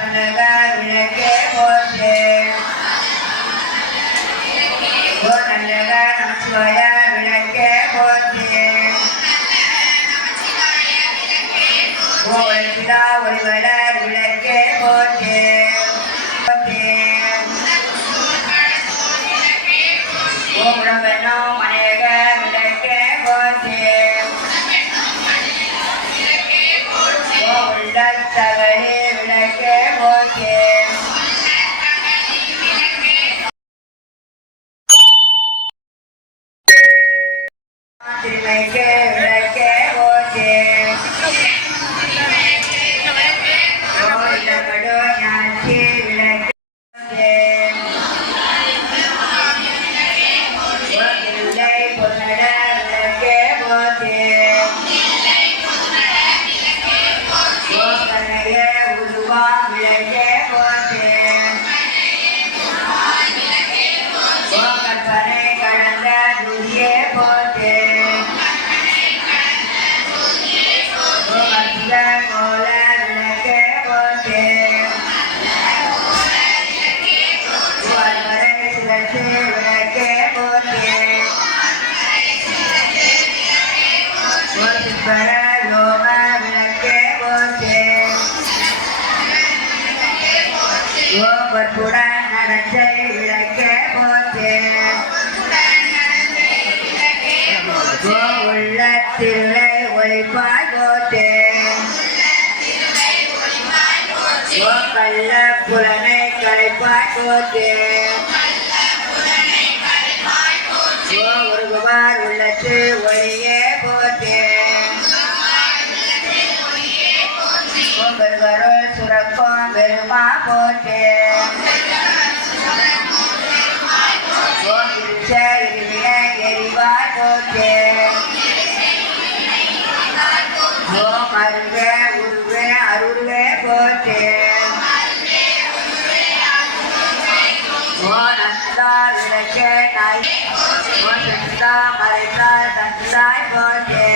Another ஓ கற்புடன் நடத்தை போற்றே. ஓ ஒளிப்பாய் போற்றே. கள்ள புலனை களைப்பாய் போற்றே. உருகுவார் உள்ளத்து ஒளியே போற்றே. ஓ பெருமா போற்றே. எரிவாய் போற்றே ஓ மருவே உருவே அருள்வே போற்றே ஓ நந்தா விளக்கே நாய் ஓ சந்தா மறைத்தாய் தந்தாய் போற்றே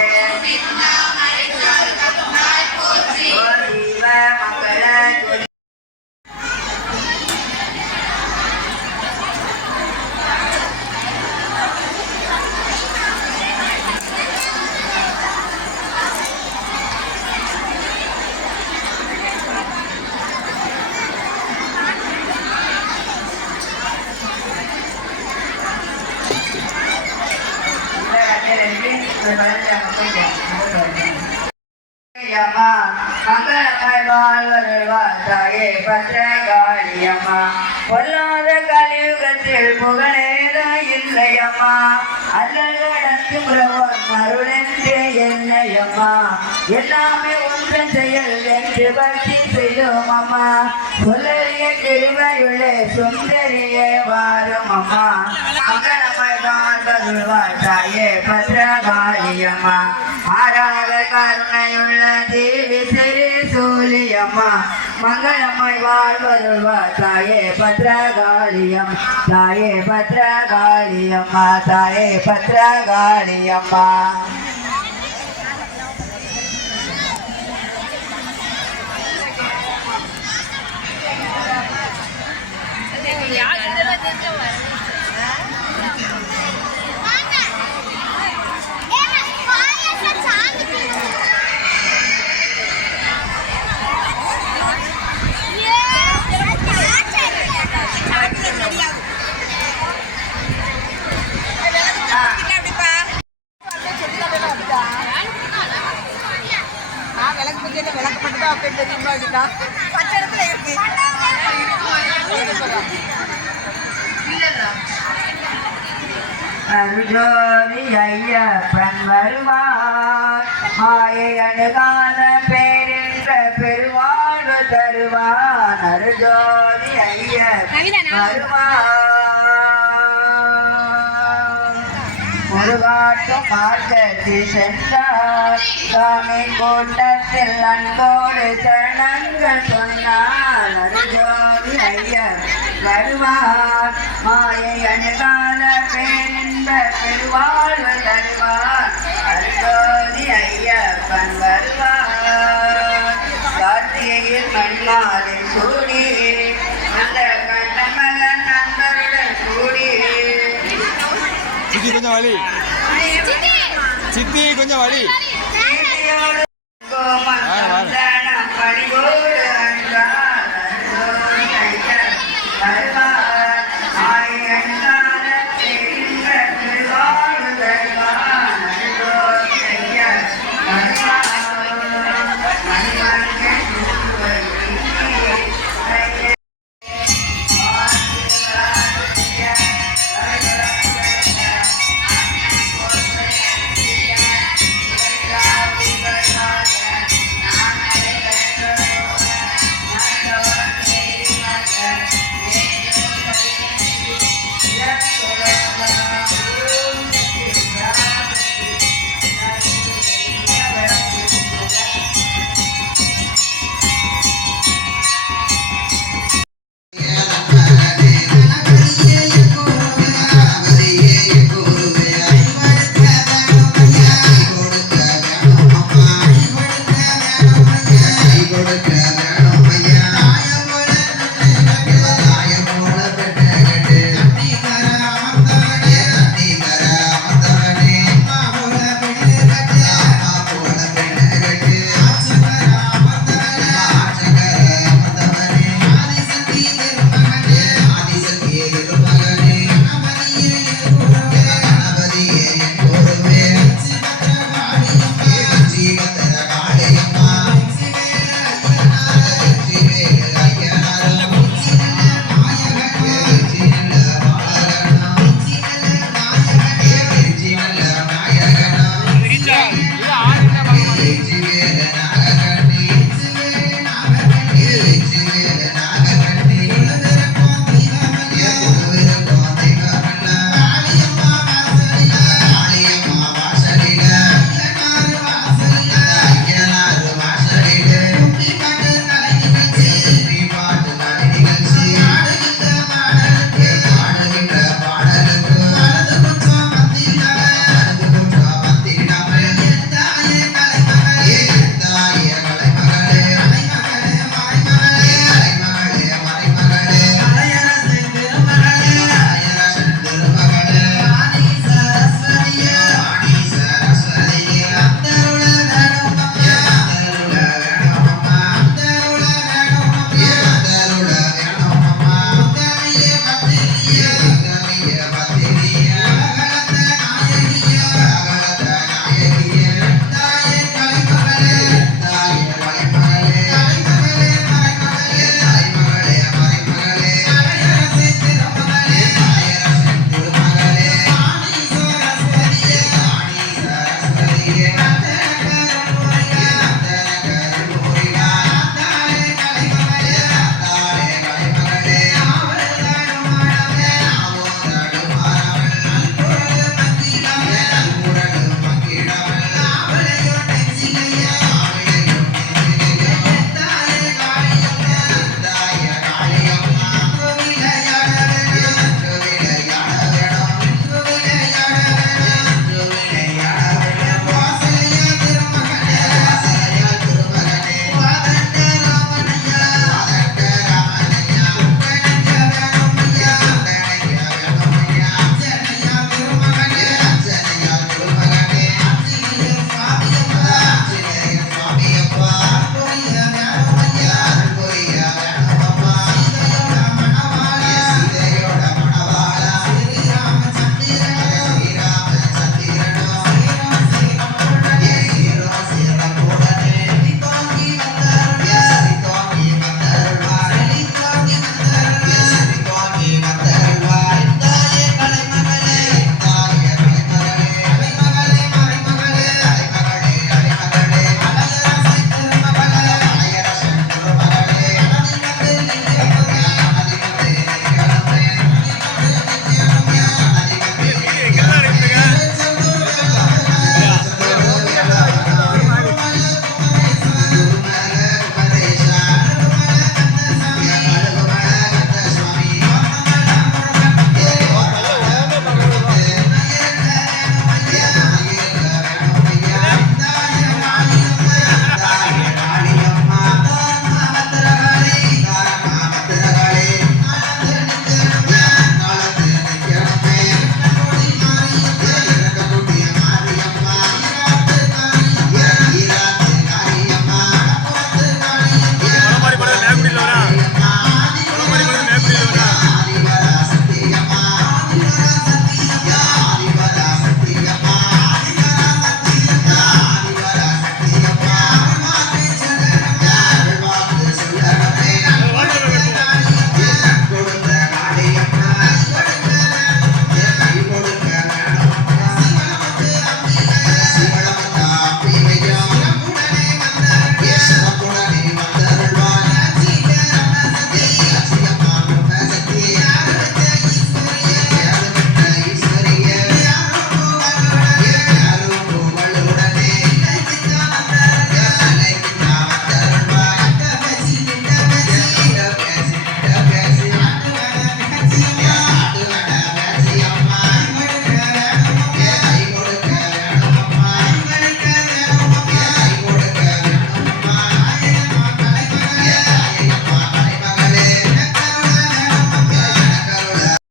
அம்மா மங்களமாய் வாழ்வருள்வார் தாயே பத்திரகாளியம்மா பொல்லாத கலியுகத்தில் புகழேதா இல்லையம்மா அம்மா. எல்லாமே ஒன்றன் செயல் என்று பக்தி செய்யும் அம்மா. சொல்லறிய கிருமையுள்ள சுந்தரிய வாரும் அம்மா. மங்களமாய் தாயே பத்திரகாளியம்மா ஆறாக கருணையுள்ள தேவி சிறு சூலியம்மா மங்களமாய் வாழ்வருள்வா தாயே பத்ரகாளியம் தாயே பத்ரகாளியம்மா தாயே பத்ரகாளியம்மா விளக்கு பூஜையில விளக்கு மட்டும் தான் அப்படியே தெரியுமா இடத்துல இருக்கு அருஜோதி ஐயப்பன் வருவார் மாயை அணுகாத பேரின்ற பெருவாழ்வு தருவான் அருஜோதி ஐயப்பன் வருவார் முருகாட்டும் மார்க்கத்தில் சென்றார் சாமி கூட்டத்தில் அன்போடு சரணங்கள் சொன்னார். அருஜோதி ஐயர் வருவார். மாயை அணுகால பேரின்ப பெருவாழ்வு தருவார் அருஜோதி ஐயப்பன் வருவார். கார்த்திகையில் மணி சூரிய கொஞ்சம் வழி சித்தி. கொஞ்சம் கோமன்